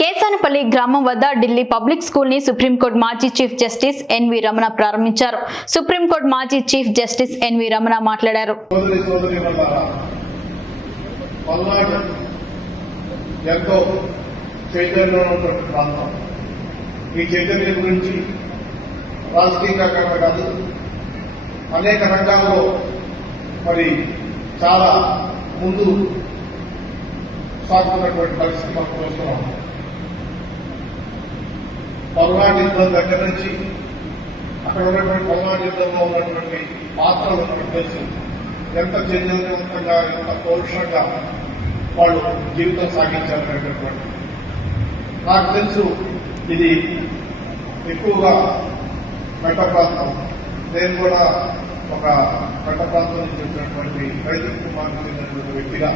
కేసానపల్లి గ్రామం వద్ద Delhi public school ని సుప్రీంకోర్టు మాజీ చీఫ్ జస్టిస్ ఎన్వి రమణ ప్రారంభించారు. సుప్రీంకోర్టు మాజీ చీఫ్ జస్టిస్ ఎన్వి రమణ మాట్లాడారు. అనేక రంగాల్లో మరి చాలా ముందు సాగుతున్నటువంటి పరిస్థితి మనం చూస్తున్నాం. పల్నాడు యుద్ధం దగ్గర నుంచి అక్కడ ఉన్నటువంటి పల్నాడు యుద్ధంలో ఉన్నటువంటి పాత్రలు మనకు తెలుసు. ఎంత చైతన్యవంతంగా ఎంత పౌరుషంగా వాళ్ళు జీవితం సాగించాలనేటటువంటి నాకు తెలుసు. ఇది ఎక్కువగా మెట్ట ప్రాంతం. నేను కూడా ఒక మెట్ట ప్రాంతం నుంచి వచ్చినటువంటి రైతు కుటుంబానికి చెందినటువంటి వ్యక్తిగా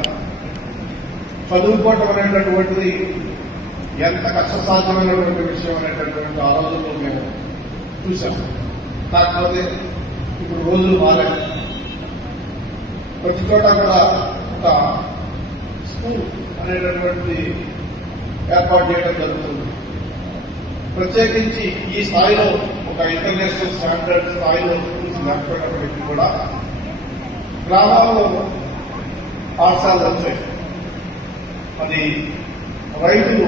చదువుకోవటం అనేటటువంటిది ఎంత కష్టసాధ్యమైనటువంటి విషయం అనేటటువంటి ఆ రోజుల్లో మేము చూసాం. కాకపోతే ఇప్పుడు రోజులు మారాయి. ప్రతి చోట కూడా ఒక స్కూల్ అనేటటువంటి ఏర్పాటు చేయడం జరుగుతుంది. ప్రత్యేకించి ఈ స్థాయిలో ఒక ఇంటర్నేషనల్ స్టాండర్డ్ స్థాయిలో స్కూల్స్ లేకపోయినప్పటికీ కూడా గ్రామాల్లో పాఠశాలలు వచ్చాయి. అది రైతులు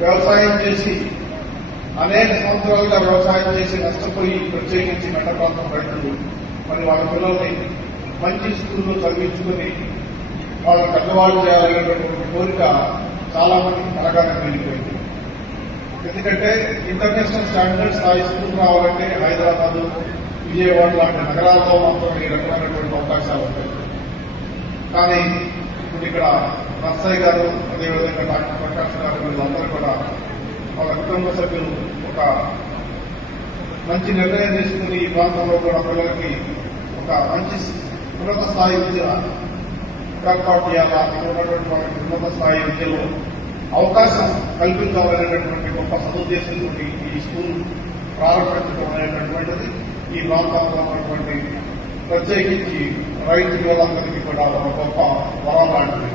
వ్యవసాయం చేసి అనేక సంవత్సరాలుగా వ్యవసాయం చేసి నష్టపోయి ప్రత్యేకించి మెట్ట ప్రాంతం రైతులు మరి వాళ్ళ పిల్లల్ని మంచి స్కూల్లో చదివించుకుని వాళ్ళని పెద్దవాళ్ళు చేయాలనేటువంటి కోరిక చాలా మందికి కలగానే వెళ్ళిపోయింది. ఎందుకంటే ఇంటర్నేషనల్ స్టాండర్డ్ స్థాయి స్కూల్ రావాలంటే హైదరాబాద్, విజయవాడ లాంటి నగరాల్లో మాత్రం ఈ రకమైనటువంటి అవకాశాలు ఉంటాయి. కానీ ఇప్పుడు ఇక్కడ నర్సయ్య గారు, అదేవిధంగా డాక్టర్ ప్రకాష్ గారు, వీళ్ళందరూ కూడా వాళ్ళ కుటుంబ సభ్యులు ఒక మంచి నిర్ణయం తీసుకుని ఈ ప్రాంతంలో కూడా పిల్లలకి ఒక మంచి ఉన్నత స్థాయి విద్య ఏర్పాటు చేయాలా, ఉన్నటువంటి వాళ్ళకి ఉన్నత స్థాయి విద్యలో అవకాశం కల్పించాలనేటటువంటి గొప్ప సదుద్దేశంతో ఈ స్కూల్ ప్రారంభించడం అనేటటువంటిది ఈ ప్రాంతంలో ఉన్నటువంటి ప్రత్యేకించి రైతు పిల్లలందరికీ కూడా ఒక గొప్ప వరం లాంటిది.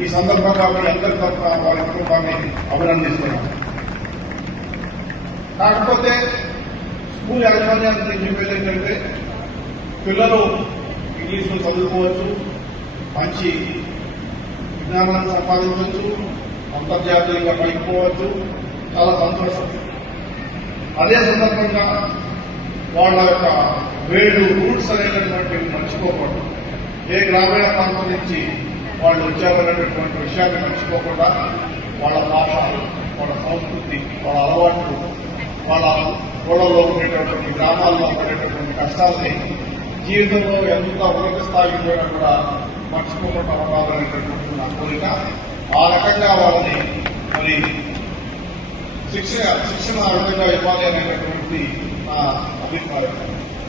ఈ సందర్భంగా మీ అందరి తరఫున వారి కుటుంబాన్ని అభినందిస్తున్నాం. కాకపోతే స్కూల్ యాజమాన్యానికి చెప్పేది ఏంటంటే పిల్లలు ఇంగ్లీష్లో చదువుకోవచ్చు, మంచి విజ్ఞానాన్ని సంపాదించవచ్చు, అంతర్జాతీయంగా పైపోవచ్చు, చాలా సంతోషం. అదే సందర్భంగా వాళ్ళ యొక్క వేడు రూట్స్ అనేటటువంటివి మర్చిపోకూడదు. ఏ గ్రామీణ ప్రాంతం నుంచి వాళ్ళు వచ్చారనేటటువంటి విషయాన్ని మర్చిపోకుండా వాళ్ళ భాష, వాళ్ళ సంస్కృతి, వాళ్ళ అలవాట్లు, వాళ్ళ గోడలో ఉండేటటువంటి గ్రామాల్లో ఉండేటటువంటి కష్టాలని జీవితంలో ఎంత ఉన్నత స్థాయికి పోయినా కూడా మర్చిపోకుండా ఉండాలనేటటువంటి నా కోరిక. ఆ రకంగా వాళ్ళని మరి శిక్షణ ఆ విధంగా ఇవ్వాలి అనేటటువంటి నా అభిప్రాయం.